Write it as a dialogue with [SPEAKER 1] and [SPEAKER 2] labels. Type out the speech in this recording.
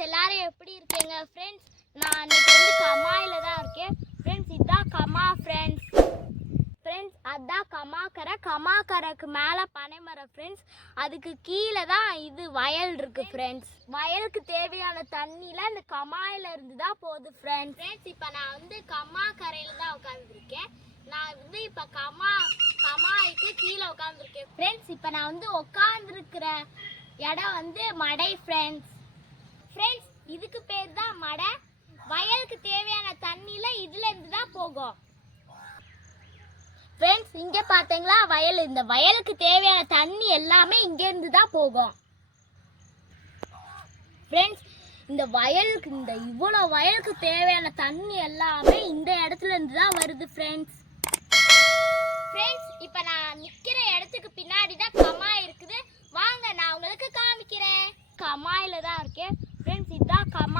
[SPEAKER 1] Friends எல்லாரும் எப்படி இருக்கீங்க? ஃப்ரெண்ட்ஸ் நான் இன்னைக்கு வந்து கமாயில தான் இருக்கேன். ஃப்ரெண்ட்ஸ் இதுதான் கமா ஃப்ரெண்ட்ஸ் ஃப்ரெண்ட்ஸ் அதான் கமாக்கரை. கமாக்கரைக்கு மேலே பனைமரம் ஃப்ரெண்ட்ஸ் அதுக்கு கீழே தான் இது வயல் இருக்கு ஃப்ரெண்ட்ஸ் வயலுக்கு தேவையான தண்ணியில் இந்த கமாயில இருந்து தான் போகுது ஃப்ரெண்ட்ஸ் ஃப்ரெண்ட்ஸ் இப்போ நான் வந்து கமாக்கரையில் தான் உட்காந்துருக்கேன் நான் வந்து இப்போ கமா கமாய்க்கு கீழே உட்காந்துருக்கேன் ஃப்ரெண்ட்ஸ் இப்போ நான் வந்து உட்காந்துருக்கிற இடம் வந்து மடை ஃப்ரெண்ட்ஸ் ஃப்ரெண்ட்ஸ் இதுக்கு பேர் தான் மடை. வயலுக்கு தேவையான தண்ணியில இதுல இருந்து தான் போகும். ஃப்ரெண்ட்ஸ் இங்க பாத்தீங்களா வயல் இந்த வயலுக்கு தேவையான தண்ணி எல்லாமே இங்க இருந்து தான் போகும். ஃப்ரெண்ட்ஸ் இந்த வயலுக்கு இந்த இவ்வளோ வயலுக்கு தேவையான தண்ணி எல்லாமே இந்த இடத்துல இருந்து தான் வருது ஃப்ரெண்ட்ஸ் ஃப்ரெண்ட்ஸ் இப்போ நான் நிற்கிற இடத்துக்கு பின்னாடி தான் கமாய் இருக்குது. வாங்க நான் உங்களுக்கு காமிக்கிறேன். கமாயில் தான் இருக்கேன். เป็นสีดาขามา